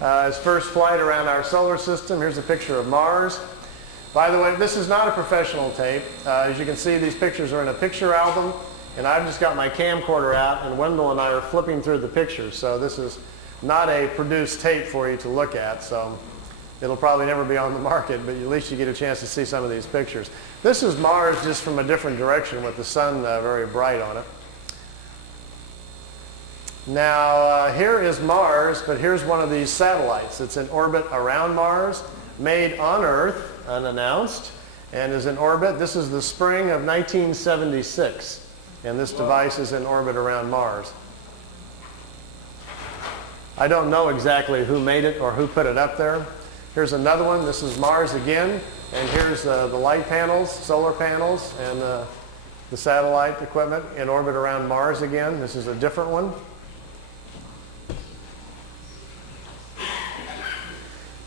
His first flight around our solar system. Here's a picture of Mars. By the way, this is not a professional tape. As you can see, these pictures are in a picture album, and I've just got my camcorder out, and Wendell and I are flipping through the pictures. So this is not a produced tape for you to look at. So it'll probably never be on the market, but at least you get a chance to see some of these pictures. This is Mars just from a different direction with the sun very bright on it. Now, here is Mars, but here's one of these satellites. It's in orbit around Mars, made on Earth, unannounced, and is in orbit. This is the spring of 1976, and this device is in orbit around Mars. I don't know exactly who made it or who put it up there. Here's another one. This is Mars again, and here's the light panels, solar panels, and the satellite equipment in orbit around Mars again. This is a different one.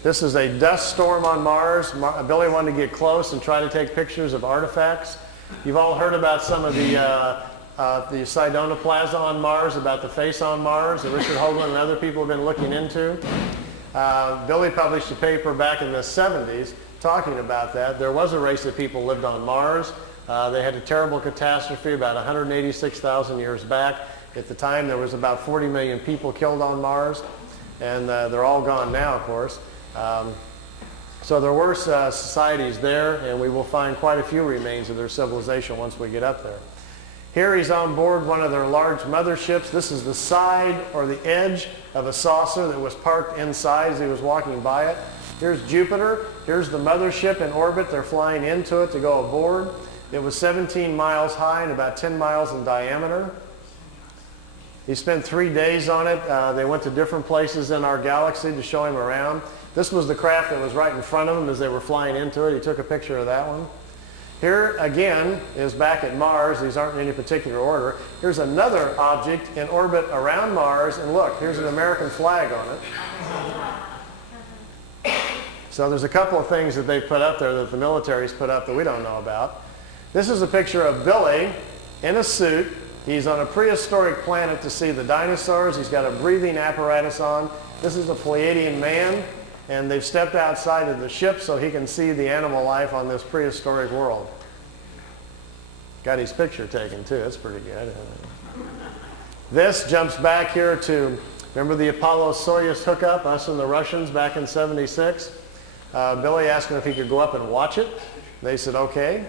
This is a dust storm on Mars. Billy wanted to get close and try to take pictures of artifacts. You've all heard about some of the Cydonoplaza on Mars, about the face on Mars that Richard Hoagland and other people have been looking into. Billy published a paper back in the 70s talking about that. There was a race of people lived on Mars. They had a terrible catastrophe about 186,000 years back. At the time, there was about 40 million people killed on Mars, and they're all gone now, of course. So there were societies there, and we will find quite a few remains of their civilization once we get up there. Here he's on board one of their large motherships. This is the side or the edge of a saucer that was parked inside as he was walking by it. Here's Jupiter. Here's the mothership in orbit. They're flying into it to go aboard. It was 17 miles high and about 10 miles in diameter. He spent 3 days on it. They went to different places in our galaxy to show him around. This was the craft that was right in front of him as they were flying into it. He took a picture of that one. Here, again, is back at Mars. These aren't in any particular order. Here's another object in orbit around Mars, and look, here's an American flag on it. So there's a couple of things that they put up there that the military's put up that we don't know about. This is a picture of Billy in a suit. He's on a prehistoric planet to see the dinosaurs. He's got a breathing apparatus on. This is a Pleiadian man, and they've stepped outside of the ship so he can see the animal life on this prehistoric world. Got his picture taken too. That's pretty good. This jumps back here to, remember the Apollo-Soyuz hookup, us and the Russians back in '76? Billy asked him if he could go up and watch it. They said, okay.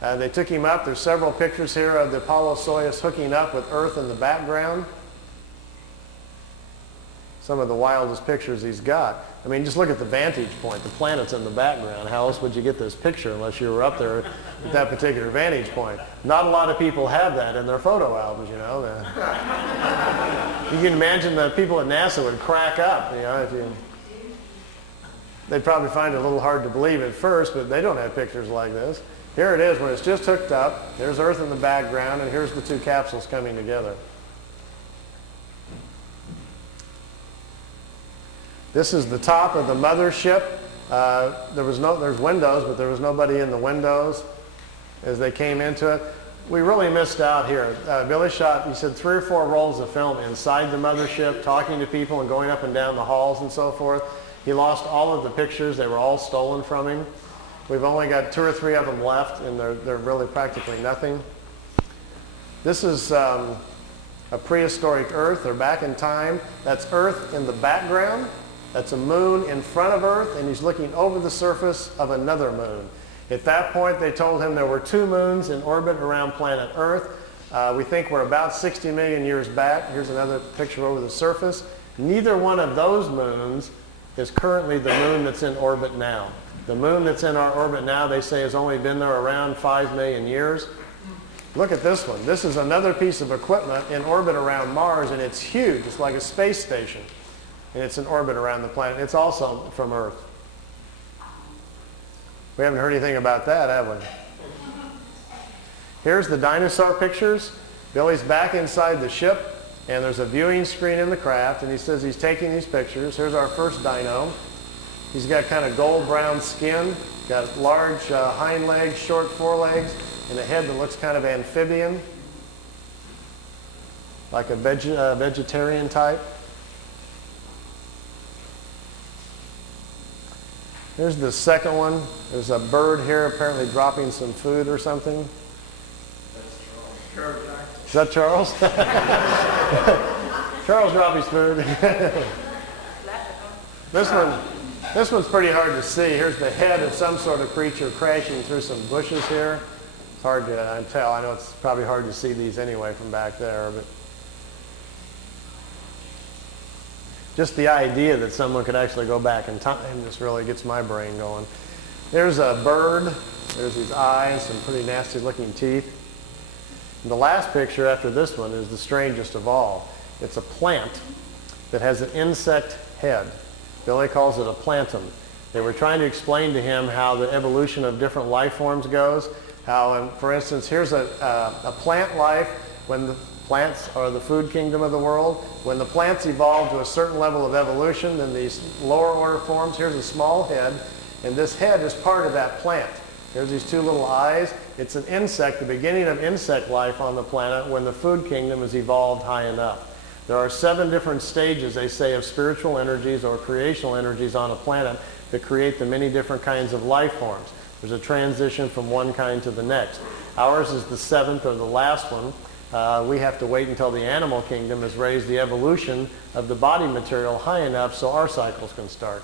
They took him up. There's several pictures here of the Apollo-Soyuz hooking up with Earth in the background. Some of the wildest pictures he's got. I mean, just look at the vantage point. The planet's in the background. How else would you get this picture unless you were up there at that particular vantage point? Not a lot of people have that in their photo albums, you know. You can imagine the people at NASA would crack up, you know, they'd probably find it a little hard to believe at first, but they don't have pictures like this. Here it is when it's just hooked up. There's Earth in the background, and here's the two capsules coming together. This is the top of the mothership. There's windows, but there was nobody in the windows as they came into it. We really missed out here. Billy shot, he said, 3 or 4 rolls of film inside the mothership, talking to people and going up and down the halls and so forth. He lost all of the pictures. They were all stolen from him. We've only got 2 or 3 of them left, and they're really practically nothing. This is a prehistoric Earth. They're back in time. That's Earth in the background. That's a moon in front of Earth, and he's looking over the surface of another moon. At that point, they told him there were 2 moons in orbit around planet Earth. We think we're about 60 million years back. Here's another picture over the surface. Neither one of those moons is currently the moon that's in orbit now. The moon that's in our orbit now, they say, has only been there around 5 million years. Look at this one. This is another piece of equipment in orbit around Mars, and it's huge. It's like a space station. And it's in orbit around the planet. It's also from Earth. We haven't heard anything about that, have we? Here's the dinosaur pictures. Billy's back inside the ship, and there's a viewing screen in the craft, and he says he's taking these pictures. Here's our first dino. He's got kind of gold-brown skin, got large hind legs, short forelegs, and a head that looks kind of amphibian, like a vegetarian type. Here's the second one. There's a bird here apparently dropping some food or something. Is that Charles? Charles dropped his food. This one's pretty hard to see. Here's the head of some sort of creature crashing through some bushes here. It's hard to tell. I know it's probably hard to see these anyway from back there, but just the idea that someone could actually go back in time just really gets my brain going. There's a bird. There's his eyes, some pretty nasty looking teeth. And the last picture after this one is the strangest of all. It's a plant that has an insect head. Billy calls it a plantum. They were trying to explain to him how the evolution of different life forms goes. How, for instance, here's a plant life when the plants are the food kingdom of the world. When the plants evolve to a certain level of evolution, then these lower order forms, here's a small head, and this head is part of that plant. There's these two little eyes. It's an insect, the beginning of insect life on the planet when the food kingdom has evolved high enough. There are 7 different stages, they say, of spiritual energies or creational energies on a planet that create the many different kinds of life forms. There's a transition from one kind to the next. Ours is the 7th or the last one. We have to wait until the animal kingdom has raised the evolution of the body material high enough so our cycles can start.